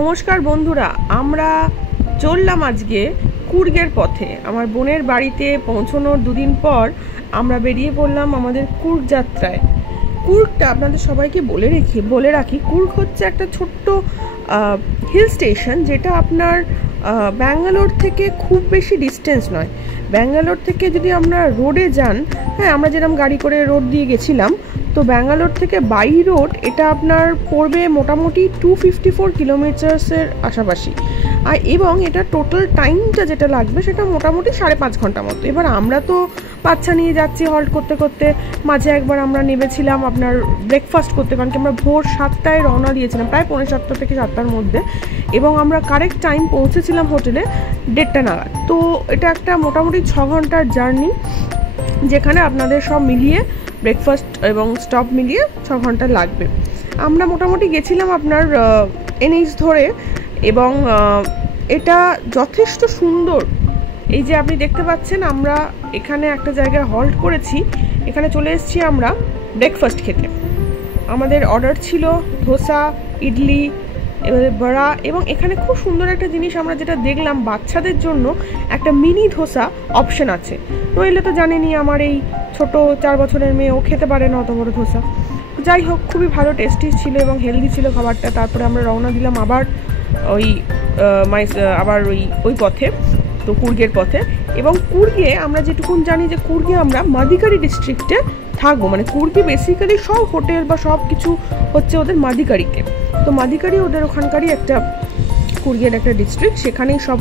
নমস্কার বন্ধুরা, আমরা চললাম আজকে কুর্গের পথে। আমার বোনের বাড়িতে পৌঁছানোর দুদিন পর আমরা বেরিয়ে পড়লাম আমাদের কুর্গ যাত্রায়। কুর্গটা আপনাদের সবাইকে বলে রাখি, কুর্গ হচ্ছে একটা ছোট্ট হিল স্টেশন, যেটা আপনার ব্যাঙ্গালোর থেকে খুব বেশি ডিস্টেন্স নয়। ব্যাঙ্গালোর থেকে যদি আমরা রোডে যান, আমরা যেরকম গাড়ি করে রোড দিয়ে গেছিলাম, তো ব্যাঙ্গালোর থেকে বাই রোড এটা আপনার পড়বে মোটামুটি 254 কিলোমিটার্সের আশাপাশি। এবং এটা টোটাল টাইমটা যেটা লাগবে সেটা মোটামুটি 5.5 ঘন্টা মতো। এবার আমরা তো বাচ্চা নিয়ে যাচ্ছি হল্ট করতে করতে, মাঝে একবার আমরা নেমেছিলাম আপনার ব্রেকফাস্ট করতে, কারণ কি আমরা ভোর 7টায় রওনা দিয়েছিলাম, প্রায় 7:45 থেকে 7টার মধ্যে, এবং আমরা কারেক্ট টাইম পৌঁছেছিলাম হোটেলে 1:30 নাগাদ। তো এটা একটা মোটামুটি 6 ঘন্টার জার্নি, যেখানে আপনাদের সব মিলিয়ে ব্রেকফাস্ট এবং স্টপ মিলিয়ে 6 ঘন্টা লাগবে। আমরা মোটামুটি গেছিলাম আপনার NH ধরে, এবং এটা যথেষ্ট সুন্দর। এই যে আপনি দেখতে পাচ্ছেন, আমরা এখানে একটা জায়গায় হল্ট করেছি, এখানে চলে এসেছি আমরা ব্রেকফাস্ট খেতে। আমাদের অর্ডার ছিল ধোসা, ইডলি, এবারে বড়া, এবং এখানে খুব সুন্দর একটা জিনিস আমরা যেটা দেখলাম, বাচ্চাদের জন্য একটা মিনি ধোসা অপশন আছে। নইলে তো জানেনি, আমার এই ছোট 4 বছরের মেয়ে, ও খেতে পারে না অত বড় ধোসা। যাই হোক, খুবই ভালো টেস্টি ছিল এবং হেলদি ছিল খাবারটা। তারপরে আমরা রওনা দিলাম আবার ওই পথে, তো কুর্গের পথে। এবং কুর্গে আমরা যেটুকুন জানি যে কুর্গে আমরা মাদিকারি ডিস্ট্রিক্টে থাকবো, মানে কুর্গে বেসিক্যালি সব হোটেল বা সব কিছু হচ্ছে ওদের মাদিকারিতে। তো মাদিকারি ওদের ওখানকারই একটা কুর্গের একটা ডিস্ট্রিক্ট, সেখানেই সব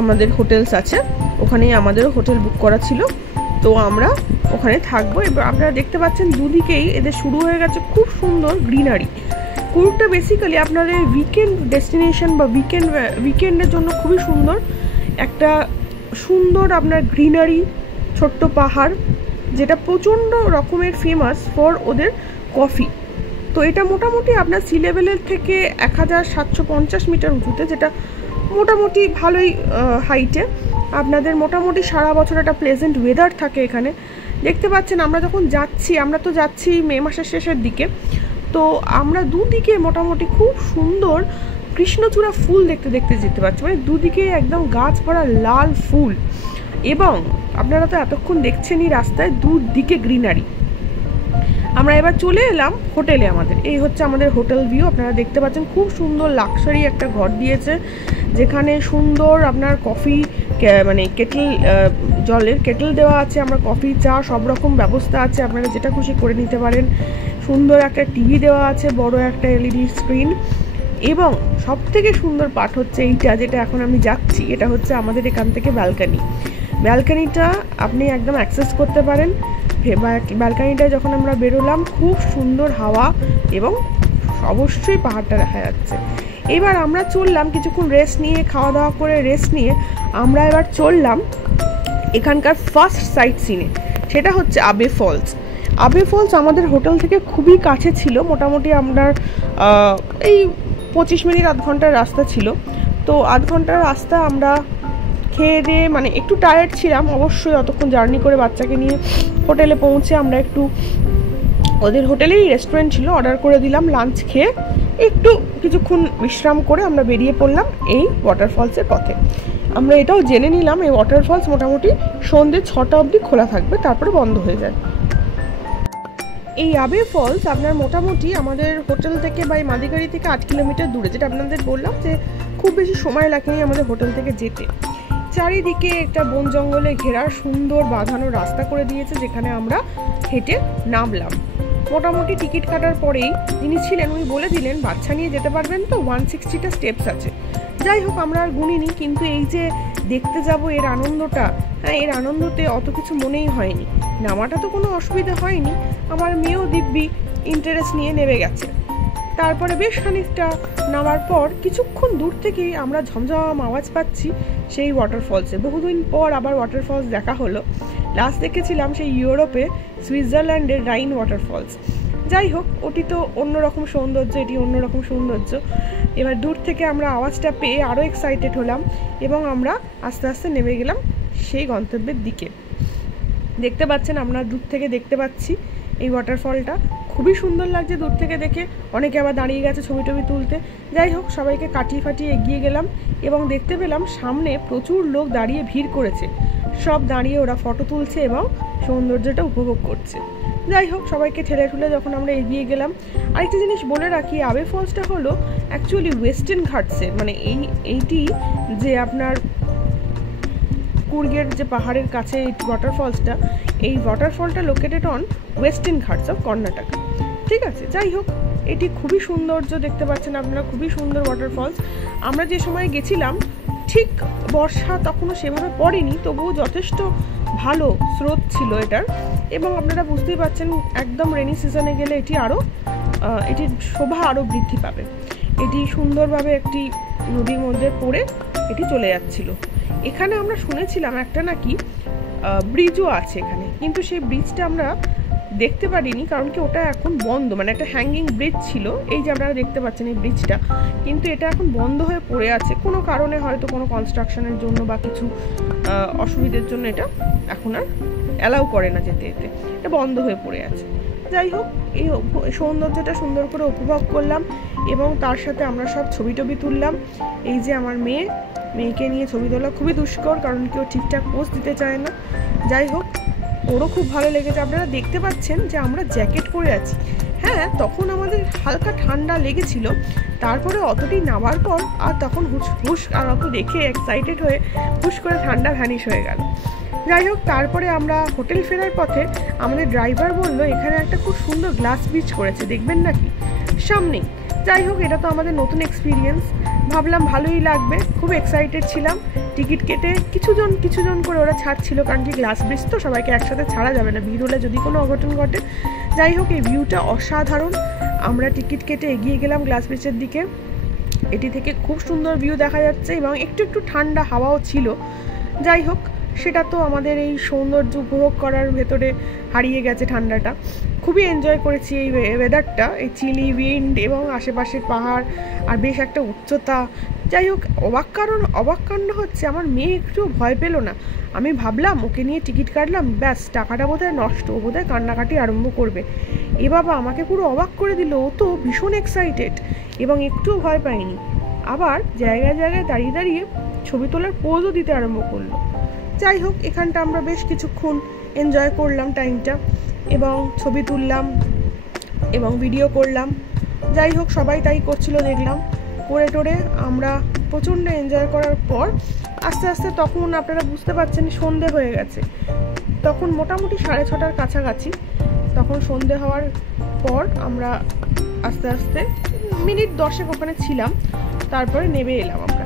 আমাদের হোটেলস আছে, ওখানেই আমাদেরও হোটেল বুক করা ছিল। তো আমরা ওখানে থাকবো। এবার আপনারা দেখতে পাচ্ছেন দুদিকেই এদের শুরু হয়ে গেছে খুব সুন্দর গ্রিনারি। কুর্গটা বেসিক্যালি আপনাদের উইকেন্ড ডেস্টিনেশন বা উইকেন্ডের জন্য খুবই সুন্দর। একটা সুন্দর আপনার গ্রিনারি, ছোট্ট পাহাড়, যেটা প্রচণ্ড রকমের ফেমাস ফর ওদের কফি। তো এটা মোটামুটি আপনার সি লেভেলের থেকে 1750 মিটার উঁচুতে, যেটা মোটামুটি ভালোই হাইটে। আপনাদের মোটামুটি সারা বছর একটা প্লেজেন্ট ওয়েদার থাকে এখানে। দেখতে পাচ্ছেন আমরা যখন যাচ্ছি, আমরা তো যাচ্ছি মে মাসের শেষের দিকে, তো আমরা দুদিকে মোটামুটি খুব সুন্দর কৃষ্ণচূড়া ফুল দেখতে দেখতে যেতে পারছি, মানে দুদিকে একদম গাছ ভরা লাল ফুল। এবং আপনারা তো এতক্ষণ দেখছেনই রাস্তায় দুদিকে গ্রিনারি। আমরা এবার চলে এলাম হোটেলে। আমাদের এই হচ্ছে আমাদের হোটেল ভিউ। আপনারা দেখতে পাচ্ছেন খুব সুন্দর লাক্সারি একটা ঘর দিয়েছে, যেখানে সুন্দর আপনার কফি, মানে জলের কেটল দেওয়া আছে, আমরা কফি, চা সব রকম ব্যবস্থা আছে, আপনারা যেটা খুশি করে নিতে পারেন। সুন্দর একটা টিভি দেওয়া আছে, বড় একটা LED স্ক্রিন। এবং সব থেকে সুন্দর পার্ট হচ্ছে এইটা, যেটা এখন আমি যাচ্ছি, এটা হচ্ছে আমাদের এখান থেকে ব্যালকানিটা আপনি একদম অ্যাক্সেস করতে পারেন। ব্যালকানিটায় যখন আমরা বেরোলাম, খুব সুন্দর হাওয়া এবং অবশ্যই পাহাড়টা দেখা যাচ্ছে। এবার আমরা চললাম কিছুক্ষণ রেস্ট নিয়ে, খাওয়া দাওয়া করে রেস্ট নিয়ে আমরা এবার চললাম এখানকার ফার্স্ট সাইট সিনে, সেটা হচ্ছে আবে ফলস। আবে ফলস আমাদের হোটেল থেকে খুবই কাছে ছিল, মোটামুটি আপনার এই 25 মিনিট, আধ ঘন্টার রাস্তা ছিল। তো আধ ঘন্টার রাস্তা আমরা খেয়ে দিয়ে, মানে একটু টায়ার্ড ছিলাম অবশ্যই, অতক্ষণ জার্নি করে বাচ্চাকে নিয়ে হোটেলে পৌঁছে আমরা একটু, ওদের হোটেলেই রেস্টুরেন্ট ছিল, অর্ডার করে দিলাম। লাঞ্চ খেয়ে একটু কিছুক্ষণ বিশ্রাম করে আমরা বেরিয়ে পড়লাম এই ওয়াটারফলসের পথে। আমরা এটাও জেনে নিলাম এই ওয়াটারফলস মোটামুটি সন্ধ্যে 6টা অবধি খোলা থাকবে, তারপরে বন্ধ হয়ে যায়। এই আবে ফলস আপনার মোটামুটি আমাদের হোটেল থেকে বা এই মাদিকারি থেকে 8 কিলোমিটার দূরে, যেটা আপনাদের বললাম যে খুব বেশি সময় লাগেনি আমাদের হোটেল থেকে যেতে। চারিদিকে একটা বন জঙ্গলে ঘেরা সুন্দর বাঁধানো রাস্তা করে দিয়েছে, যেখানে আমরা হেঁটে নামলাম। মোটামুটি টিকিট কাটার পরেই যিনি ছিলেন উনি বলে দিলেন বাচ্চা নিয়ে যেতে পারবেন, তো 160টা স্টেপস আছে। যাই হোক, আমরা আর গুনিনি, কিন্তু এই যে দেখতে যাব এর আনন্দটা, এর আনন্দতে অত কিছু মনেই হয়নি। নামাটা তো কোনো অসুবিধা হয়নি, আমার মেয়েও দিব্যি ইন্টারেস্ট নিয়ে নেমে গেছে। তারপরে বেশ খানিকটা নামার পর কিছুক্ষণ দূর থেকেই আমরা ঝমঝম আওয়াজ পাচ্ছি সেই ওয়াটারফলসে। বহুদিন পর আবার ওয়াটারফলস দেখা হলো। লাস্ট দেখেছিলাম সেই ইউরোপে, সুইজারল্যান্ডের রাইন ওয়াটারফলস। যাই হোক, ওটি তো অন্যরকম সৌন্দর্য, এটি অন্যরকম সৌন্দর্য। এবার দূর থেকে আমরা আওয়াজটা পেয়ে আরও এক্সাইটেড হলাম, এবং আমরা আস্তে আস্তে নেমে গেলাম সেই গন্তব্যের দিকে। দেখতে পাচ্ছেন, আমরা দূর থেকে দেখতে পাচ্ছি এই ওয়াটারফলটা। খুবই সুন্দর লাগছে দূর থেকে দেখে, অনেকে আবার দাঁড়িয়ে গেছে ছবি টবি তুলতে। যাই হোক, সবাইকে কাটিয়ে ফাটিয়ে এগিয়ে গেলাম এবং দেখতে পেলাম সামনে প্রচুর লোক দাঁড়িয়ে ভিড় করেছে, সব দাঁড়িয়ে ওরা ফটো তুলছে এবং সৌন্দর্যটা উপভোগ করছে। যাই হোক, সবাইকে ঠেলে ঠুলে যখন আমরা এগিয়ে গেলাম, আরেকটা জিনিস বলে রাখি, আবে ফলসটা হলো অ্যাকচুয়ালি ওয়েস্টার্ন ঘাটসের, মানে এইটি যে আপনার কুর্গের যে পাহাড়ের কাছে এই ওয়াটারফলসটা, এই ওয়াটারফলটা located on Western Ghats of Karnataka. ঠিক আছে, যাই হোক, এটি খুবই সৌন্দর্য, দেখতে পাচ্ছেন আপনারা, খুবই সুন্দর ওয়াটারফলস। আমরা যে সময় গেছিলাম ঠিক বর্ষা তখনও সেভাবে পড়েনি, তবুও যথেষ্ট ভালো স্রোত ছিল এটার, এবং আপনারা বুঝতেই পারছেন একদম রেনি সিজনে গেলে এটির শোভা আরও বৃদ্ধি পাবে। এটি সুন্দরভাবে একটি নদীর মধ্যে পড়ে এটি চলে যাচ্ছিল। এখানে আমরা শুনেছিলাম একটা নাকি ব্রিজও আছে এখানে, কিন্তু সেই ব্রিজটা আমরা দেখতে পারিনি, কারণ কি ওটা এখন বন্ধ, মানে একটা হ্যাঙ্গিং ব্রিজ ছিল, এই যে আপনারা দেখতে পাচ্ছেন এই ব্রিজটা, কিন্তু এটা এখন বন্ধ হয়ে পড়ে আছে কোনো কারণে, হয়তো কোনো কনস্ট্রাকশনের জন্য বা কিছু অসুবিধার জন্য এটা এখন আর অ্যালাউ করে না যেতে, এটা বন্ধ হয়ে পড়ে আছে। যাই হোক, এই সৌন্দর্যটা সুন্দর করে উপভোগ করলাম এবং তার সাথে আমরা সব ছবি টবি তুললাম। এই যে আমার মেয়েকে নিয়ে ছবি তোলা খুবই দুষ্কর, কারণ কেউ ঠিকঠাক পোজ দিতে চায় না। যাই হোক, ওরও খুব ভালো লেগেছে। আপনারা দেখতে পাচ্ছেন যে আমরা জ্যাকেট পরে আছি। হ্যাঁ, তখন আমাদের হালকা ঠান্ডা লেগেছিল, তারপরে অতটি নামার পর আর তখন হুশ আর অত দেখে এক্সাইটেড হয়ে হুশ করে ঠান্ডা ভ্যানিশ হয়ে গেল। যাই হোক, তারপরে আমরা হোটেল ফেরার পথে আমাদের ড্রাইভার বলল এখানে একটা খুব সুন্দর গ্লাস ব্রিজ করেছে, দেখবেন নাকি সামনেই। যাই হোক, এটা তো আমাদের নতুন এক্সপিরিয়েন্স, ভাবলাম ভালোই লাগবে, খুব এক্সাইটেড ছিলাম। টিকিট কেটে কিছুজন করে ওরা ছাড়ছিল, কারণ কি গ্লাস ব্রিজ তো সবাইকে একসাথে ছাড়া যাবে না, ভিড় হলে যদি কোনো অঘটন ঘটে। যাই হোক, এই ভিউটা অসাধারণ। আমরা টিকিট কেটে এগিয়ে গেলাম গ্লাস ব্রিজের দিকে। এটি থেকে খুব সুন্দর ভিউ দেখা যাচ্ছে এবং একটু ঠান্ডা হাওয়াও ছিল। যাই হোক, সেটা তো আমাদের এই সৌন্দর্য উপভোগ করার ভেতরে হারিয়ে গেছে ঠান্ডাটা। খুবই এনজয় করেছি এই ওয়েদারটা, এই চিলি উইন্ড এবং আশেপাশের পাহাড় আর বেশ একটা উচ্চতা। যাই হোক, অবাক কাণ্ড হচ্ছে আমার মেয়ে একটু ভয় পেল না। আমি ভাবলাম ওকে নিয়ে টিকিট কাটলাম, ব্যাস টাকাটা বোধহয় নষ্ট, ও বোধহয় কান্নাকাটি আরম্ভ করবে। এ বাবা আমাকে পুরো অবাক করে দিল, ও তো ভীষণ এক্সাইটেড এবং একটুও ভয় পায়নি। আবার জায়গায় দাঁড়িয়ে ছবি তোলার পোজও দিতে আরম্ভ করলো। যাই হোক, এখানটা আমরা বেশ কিছুক্ষণ এনজয় করলাম টাইমটা এবং ছবি তুললাম এবং ভিডিও করলাম। যাই হোক, সবাই তাই করছিল দেখলাম। করে টোরে আমরা প্রচণ্ড এনজয় করার পর আস্তে আস্তে তখন আপনারা বুঝতে পারছেন সন্ধে হয়ে গেছে, তখন মোটামুটি 6:30 কাছাকাছি। তখন সন্ধে হওয়ার পর আমরা আস্তে আস্তে মিনিট 10 ওখানে ছিলাম, তারপরে নেমে এলাম আমরা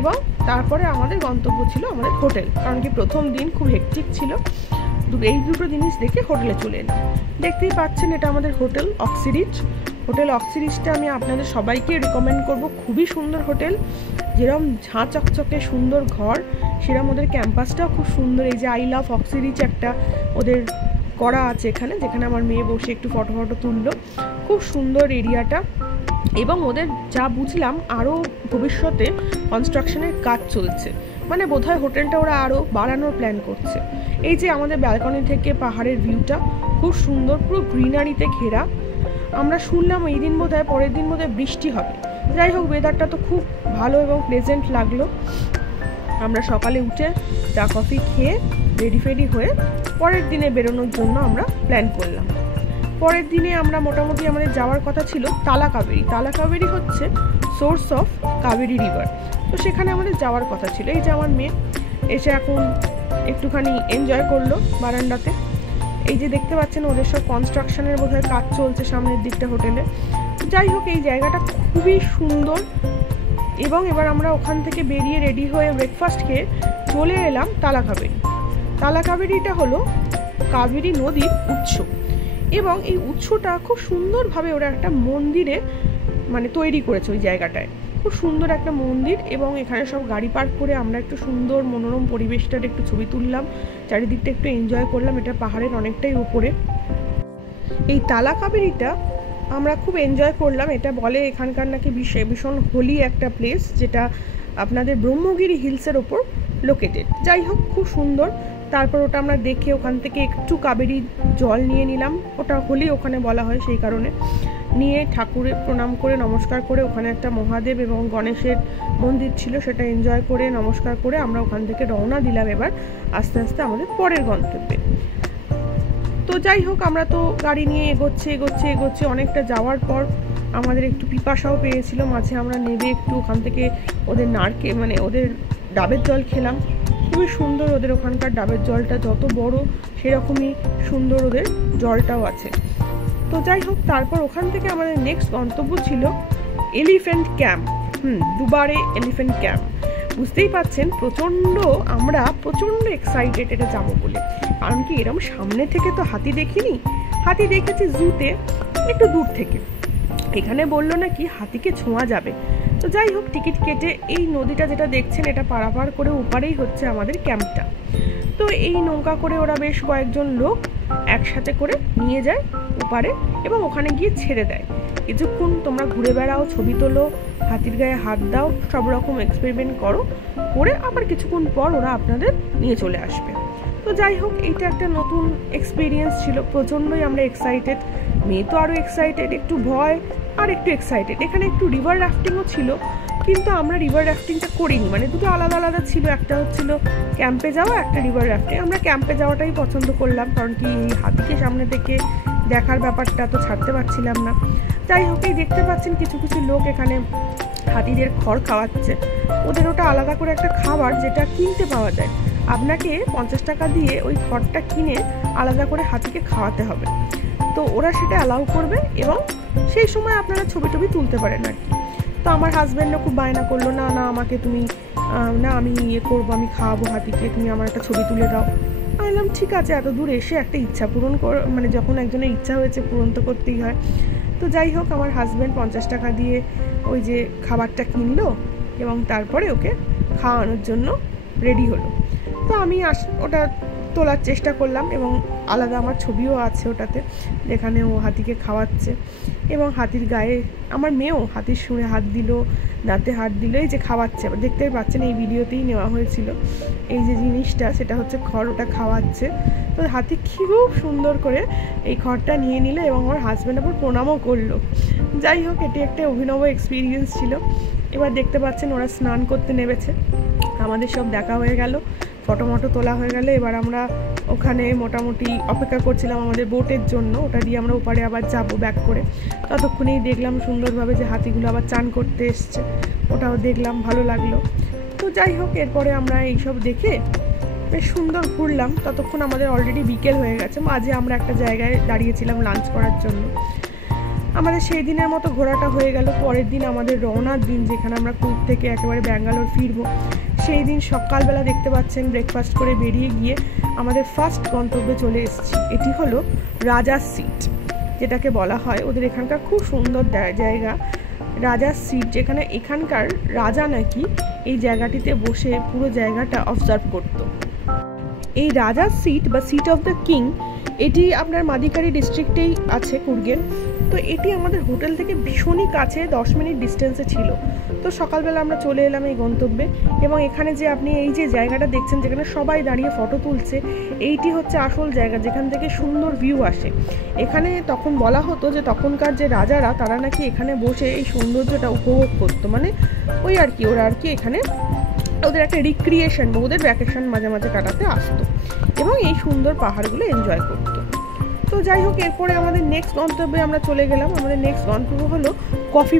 এবং তারপরে আমাদের গন্তব্য ছিল আমাদের হোটেল, কারণ কি প্রথম দিন খুব হেক্টিক ছিল। এই দুটো জিনিস দেখে হোটেলে চলে এলাম। দেখতেই পাচ্ছেন এটা আমাদের হোটেল অক্সিরিজ। হোটেল অক্সিরিজটা আমি আপনাদের সবাইকে রেকমেন্ড করব, খুবই সুন্দর হোটেল। যেরকম ঝাঁ চকচকে সুন্দর ঘর, সেরকম ওদের ক্যাম্পাসটাও খুব সুন্দর। এই যে আই লাভ অক্সিরিজ একটা ওদের করা আছে এখানে, যেখানে আমার মেয়ে বসে একটু ফটো তুললো। খুব সুন্দর এরিয়াটা এবং ওদের যা বুঝলাম আরও ভবিষ্যতে কনস্ট্রাকশনের কাজ চলছে, মানে বোধহয় হোটেলটা ওরা আরও বাড়ানোর প্ল্যান করছে। এই যে আমাদের ব্যালকনি থেকে পাহাড়ের ভিউটা খুব সুন্দর, পুরো গ্রিনারিতে ঘেরা। আমরা শুনলাম এই দিন বোধহয় পরের দিন বোধহয় বৃষ্টি হবে। যাই হোক, ওয়েদারটা তো খুব ভালো এবং প্লেজেন্ট লাগলো। আমরা সকালে উঠে চা কফি খেয়ে রেডি হয়ে পরের দিনে বেরোনোর জন্য আমরা প্ল্যান করলাম। পরের দিনে আমরা মোটামুটি আমাদের যাওয়ার কথা ছিল তালাকাবেরি। তালাকাবেরি হচ্ছে সোর্স অফ কাবেরি রিভার, তো সেখানে আমাদের যাওয়ার কথা ছিল। এই যে আমার মেয়ে এসে এখন একটুখানি এনজয় করলো বারান্দাতে। এই যে দেখতে পাচ্ছেন ওদের সব কনস্ট্রাকশনের বোধহয় কাজ চলছে সামনের দিকটা হোটেলে। যাই হোক, এই জায়গাটা খুবই সুন্দর এবং এবার আমরা ওখান থেকে বেরিয়ে রেডি হয়ে ব্রেকফাস্ট খেয়ে চলে এলাম তালাকাবেরি। তালাকাবেরিটা হলো কাবেরী নদীর উৎস এবং এই উৎসটা খুব সুন্দরভাবে ওরা একটা মন্দিরে মানে তৈরি করেছে। ওই জায়গাটায় খুব সুন্দর একটা মন্দির এবং এখানে সব গাড়ি পার্ক করে আমরা একটু সুন্দর মনোরম পরিবেশটার একটু ছবি তুললাম, চারিদিকটা একটু এনজয় করলাম। এটা পাহাড়ের অনেকটাই উপরে। এই তালাকাবেরিটা আমরা খুব এনজয় করলাম। এটা বলে এখানকার নাকি ভীষণ হোলি একটা প্লেস, যেটা আপনাদের ব্রহ্মগিরি হিলসের ওপর লোকেটেড। যাই হোক, খুব সুন্দর তারপর ওটা আমরা দেখে ওখান থেকে একটু কাবেরি জল নিয়ে নিলাম, ওটা হোলি ওখানে বলা হয় সেই কারণে, নিয়ে ঠাকুরের প্রণাম করে নমস্কার করে ওখানে একটা মহাদেব এবং গণেশের মন্দির ছিল, সেটা এনজয় করে নমস্কার করে আমরা ওখান থেকে রওনা দিলাম এবার আস্তে আস্তে আমাদের পরের গন্তব্যে। তো যাই হোক, আমরা তো গাড়ি নিয়ে এগোচ্ছি অনেকটা যাওয়ার পর আমাদের একটু পিপাসাও পেয়েছিল, মাঝে আমরা নেবে একটু ওখান থেকে ওদের ওদের ডাবের জল খেলাম। খুবই সুন্দর ওদের ওখানকার ডাবের জলটা, যত বড় সেরকমই সুন্দর ওদের জলটাও আছে। তো যাই হোক, তারপর ওখান থেকে আমাদের নেক্সট গন্তব্য ছিল এলিফ্যান্ট ক্যাম্প। দুবারে এলিফ্যান্ট ক্যাম্প। বুঝতেই পাচ্ছেন আমরা প্রচণ্ড এক্সাইটেড এটা যাবো বলে, কারণ কি এরকম সামনে থেকে তো হাতি দেখিনি, হাতি দেখেছি জুতে একটু দূর থেকে, এখানে বললো নাকি হাতিকে ছোঁয়া যাবে। তো যাই হোক, টিকিট কেটে এই নদীটা যেটা দেখছেন এটা পারাপার করে ওপারেই হচ্ছে আমাদের ক্যাম্পটা। তো এই নৌকা করে ওরা বেশ কয়েকজন লোক একসাথে করে নিয়ে যায় ওপারে এবং ওখানে গিয়ে ছেড়ে দেয়। কিছুক্ষণ তোমরা ঘুরে বেড়াও, ছবি তোলো, হাতির গায়ে হাত দাও, সব রকম এক্সপেরিমেন্ট করো, করে আবার কিছুক্ষণ পর ওরা আপনাদের নিয়ে চলে আসবে। তো যাই হোক, এইটা একটা নতুন এক্সপিরিয়েন্স ছিল, প্রচণ্ডই আমরা এক্সাইটেড, মেয়ে তো আরও এক্সাইটেড, একটু ভয় আর একটু এক্সাইটেড। এখানে একটু রিভার রাফটিংও ছিল, কিন্তু আমরা রিভার রাফটিংটা করিনি, মানে দুটো আলাদা আলাদা ছিল, একটা হচ্ছিল ক্যাম্পে যাওয়া, একটা রিভার রাফটিং। আমরা ক্যাম্পে যাওয়াটাই পছন্দ করলাম, কারণ কি এই হাতিকে সামনে থেকে দেখার ব্যাপারটা তো ছাড়তে পারছিলাম না। যাই হোক, এই দেখতে পাচ্ছেন কিছু কিছু লোক এখানে হাতিদের খড় খাওয়াচ্ছে। ওদের ওটা আলাদা করে একটা খাবার যেটা কিনতে পাওয়া যায়, আপনাকে 50 টাকা দিয়ে ওই খড়টা কিনে আলাদা করে হাতিকে খাওয়াতে হবে। তো ওরা সেটা অ্যালাউ করবে এবং সেই সময় আপনারা ছবি টবি তুলতে পারেন আর কি। তো আমার হাজব্যান্ডও খুব বায়না করলো, না আমাকে তুমি আমি করবো, আমি খাওয়াবো হাতিকে, তুমি আমার একটা ছবি তুলে দাও। আমি বললাম ঠিক আছে, এত দূর এসে একটা ইচ্ছা পূরণ মানে যখন একজনের ইচ্ছা হয়েছে পূরণ তো করতেই হয়। তো যাই হোক, আমার হাজব্যান্ড 50 টাকা দিয়ে ওই যে খাবারটা কিনলো এবং তারপরে ওকে খাওয়ানোর জন্য রেডি হলো। তো আমি ওটা তোলার চেষ্টা করলাম এবং আলাদা আমার ছবিও আছে ওটাতে, যেখানে ও হাতিকে খাওয়াচ্ছে এবং হাতির গায়ে আমার মেয়েও হাতির সুরে হাত দিল, দাঁতে হাত দিল, এই যে খাওয়াচ্ছে, দেখতে পাচ্ছেন এই ভিডিওতেই নেওয়া হয়েছিল এই যে জিনিসটা, সেটা হচ্ছে খড়, ওটা খাওয়াচ্ছে। তো হাতি খুব সুন্দর করে এই খড়টা নিয়ে নিল এবং আমার হাজব্যান্ড আবার প্রণামও করলো। যাই হোক, এটি একটা অভিনব এক্সপিরিয়েন্স ছিল। এবার দেখতে পাচ্ছেন ওরা স্নান করতে নেমেছে, আমাদের সব দেখা হয়ে গেল, ফটো তোলা হয়ে গেলে এবার আমরা ওখানে মোটামুটি অপেক্ষা করছিলাম আমাদের বোটের জন্য, ওটা দিয়ে আমরা ওপারে আবার যাবো ব্যাক করে। ততক্ষণেই দেখলাম সুন্দরভাবে যে হাতিগুলো আবার চান করতে এসছে, ওটাও দেখলাম, ভালো লাগলো। তো যাই হোক, এরপরে আমরা এইসব দেখে বেশ সুন্দর ঘুরলাম। ততক্ষণ আমাদের অলরেডি বিকেল হয়ে গেছে, মাঝে আমরা একটা জায়গায় দাঁড়িয়েছিলাম লাঞ্চ করার জন্য। আমাদের সেই দিনের মতো ঘোরাটা হয়ে গেল। পরের দিন আমাদের রওনার দিন, যেখানে আমরা কুর্গ থেকে একেবারে ব্যাঙ্গালোর ফিরবো। সেই দিন সকালবেলা দেখতে পাচ্ছেন ব্রেকফাস্ট করে বেরিয়ে গিয়ে আমাদের ফার্স্ট গন্তব্যে চলে এসেছি। এটি হলো রাজার সিট, যেটাকে বলা হয়, ওদের এখানকার খুব সুন্দর জায়গা রাজার সিট, যেখানে এখানকার রাজা নাকি এই জায়গাটিতে বসে পুরো জায়গাটা অবজার্ভ করত। এই রাজার সিট বা সিট অফ দ্য কিং, এটি আপনার মাদিকারি ডিস্ট্রিক্টেই আছে কুর্গের। তো এটি আমাদের হোটেল থেকে ভীষণই কাছে, 10 মিনিট ডিস্টেন্সে ছিল। তো সকালবেলা আমরা চলে এলাম এই গন্তব্যে এবং এখানে যে আপনি এই যে জায়গাটা দেখছেন, যেখানে সবাই দাঁড়িয়ে ফটো তুলছে, এইটি হচ্ছে আসল জায়গা যেখান থেকে সুন্দর ভিউ আসে। এখানে তখন বলা হতো যে তখনকার যে রাজারা তারা নাকি এখানে বসে এই সৌন্দর্যটা উপভোগ করতো, মানে ওই আর কি, ওরা আর কি এখানে ওদের একটা রিক্রিয়েশন বা ওদের ভ্যাকেশন মাঝে মাঝে কাটাতে আসতো এবং এই সুন্দর পাহাড়গুলো এনজয় করতো। তো যাই হোক, এরপরে আমাদের নেক্সট গন্তব্যে আমরা চলে গেলাম। আমাদের নেক্সট গন্তব্য হলো কফি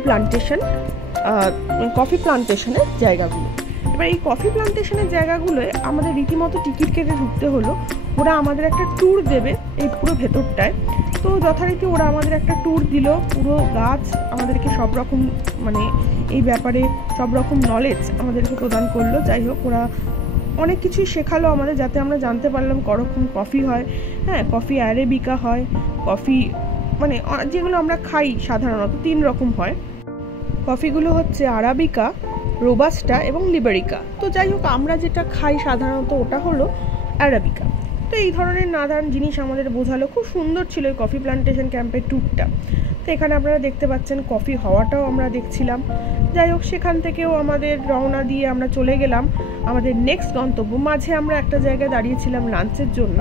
প্লান্টেশনের জায়গাগুলো। এবার এই কফি প্লান্টেশনের জায়গাগুলোয় আমাদের রীতিমতো টিকিট কেটে ঢুকতে হলো। ওরা আমাদের একটা ট্যুর দেবে এই পুরো ভেতরটায়। তো যথারীতি ওরা আমাদের একটা ট্যুর দিল, পুরো গাছ আমাদেরকে সব রকম, মানে এই ব্যাপারে সব রকম নলেজ আমাদেরকে প্রদান করলো। যাই হোক, ওরা অনেক কিছুই শেখালো আমাদের, যাতে আমরা জানতে পারলাম করকম কফি হয়। হ্যাঁ, কফি অ্যারেবিকা হয়, কফি মানে যেগুলো আমরা খাই সাধারণত 3 রকম হয়। কফিগুলো হচ্ছে আরাবিকা, রোবাস্টা এবং লিবেরিকা। তো যাই হোক, আমরা যেটা খাই সাধারণত ওটা হলো অ্যারাবিকা। তো এই ধরনের নানান জিনিস আমাদের বোঝালো। খুব সুন্দর ছিল এই কফি প্ল্যান্টেশন ক্যাম্পের ট্যুরটা। তো এখানে আপনারা দেখতে পাচ্ছেন কফি হাওয়াটাও আমরা দেখছিলাম। যাই হোক, সেখান থেকেও আমাদের রওনা দিয়ে আমরা চলে গেলাম আমাদের নেক্সট গন্তব্য। মাঝে আমরা একটা জায়গায় দাঁড়িয়েছিলাম লাঞ্চের জন্য,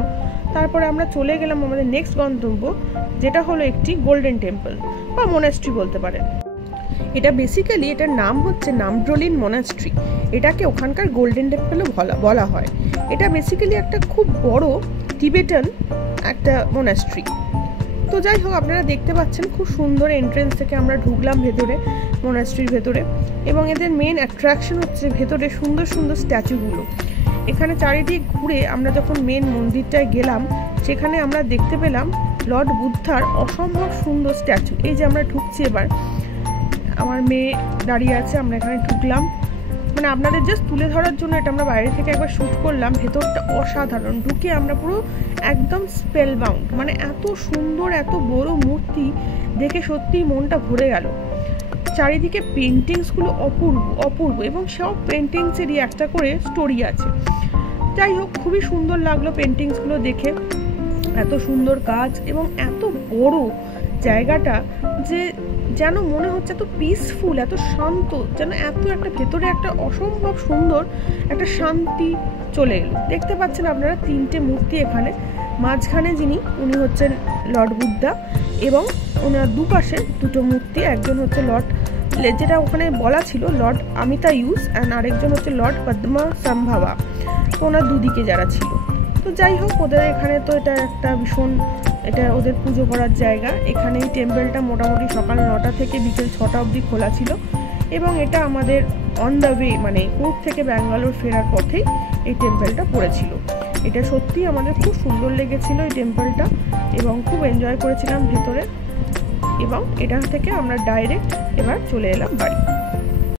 তারপরে আমরা চলে গেলাম আমাদের নেক্সট গন্তব্য, যেটা হলো একটি গোল্ডেন টেম্পল বা মোনাস্ট্রি বলতে পারেন। এটা বেসিক্যালি এটার নাম হচ্ছে নামড্রোলিন মোনাস্ট্রি। এটাকে ওখানকার গোল্ডেন টেম্পলও বলা হয়। এটা বেসিক্যালি একটা খুব বড় টিবেটান একটা মোনাস্ট্রি। তো যাই হোক, আপনারা দেখতে পাচ্ছেন খুব সুন্দর এন্ট্রেন্স থেকে আমরা ঢুকলাম ভেতরে, মোনাস্ট্রির ভেতরে। এবং এদের মেন অ্যাট্রাকশন হচ্ছে ভেতরে সুন্দর সুন্দর স্ট্যাচুগুলো। এখানে চারিদিক ঘুরে আমরা যখন মেন মন্দিরটায় গেলাম, সেখানে আমরা দেখতে পেলাম লর্ড বুদ্ধার অসম্ভব সুন্দর স্ট্যাচু। এই যে আমরা ঢুকছি, এবার আমার মেয়ে দাঁড়িয়ে আছে, আমরা এখানে ঢুকলাম। মানে আপনাদের জাস্ট তুলে ধরার জন্য এটা আমরা বাইরে থেকে একবার শ্যুট করলাম। ভেতরটা অসাধারণ। ঢুকে আমরা পুরো একদম স্পেল বাউন্ড। মানে এত সুন্দর, এত বড় মূর্তি দেখে সত্যিই মনটা ভরে গেল। চারিদিকে পেন্টিংসগুলো অপূর্ব অপূর্ব, এবং সব পেন্টিংসেরই একটা করে স্টোরি আছে। যাই হোক, খুবই সুন্দর লাগলো পেন্টিংসগুলো দেখে। এত সুন্দর কাজ এবং এত বড় জায়গাটা, যে যেন মনে হচ্ছে এত পিসফুল, এত শান্ত, যেন এত একটা ভেতরে একটা অসম্ভব সুন্দর একটা শান্তি চলে এলো। দেখতে পাচ্ছেন আপনারা 3টে মূর্তি এখানে। মাঝখানে যিনি, উনি হচ্ছেন লর্ড বুদ্ধা, এবং ওনার দুপাশে 2টো মূর্তি। একজন হচ্ছে লর্ড, যেটা ওখানে বলা ছিল লর্ড আমিতায়ুস, অ্যান্ড আরেকজন হচ্ছে লর্ড পদ্মা সম্ভাবা। তো ওনার দুদিকে যারা ছিল। তো যাই হোক, ওদের এখানে তো এটা একটা ভীষণ, এটা ওদের পুজো করার জায়গা। এখানে এই টেম্পলটা মোটামুটি সকাল 9টা থেকে বিকেল 6টা অবধি খোলা ছিল। এবং এটা আমাদের অন দ্য ওয়ে, মানে কুর্গ থেকে ব্যাঙ্গালোর ফেরার পথেই এই টেম্পলটা পড়েছিল। এটা সত্যি আমাদের খুব সুন্দর লেগেছিল এই টেম্পলটা, এবং খুব এনজয় করেছিলাম ভেতরে। এবং এটা থেকে আমরা ডাইরেক্ট এবার চলে এলাম বাড়ি।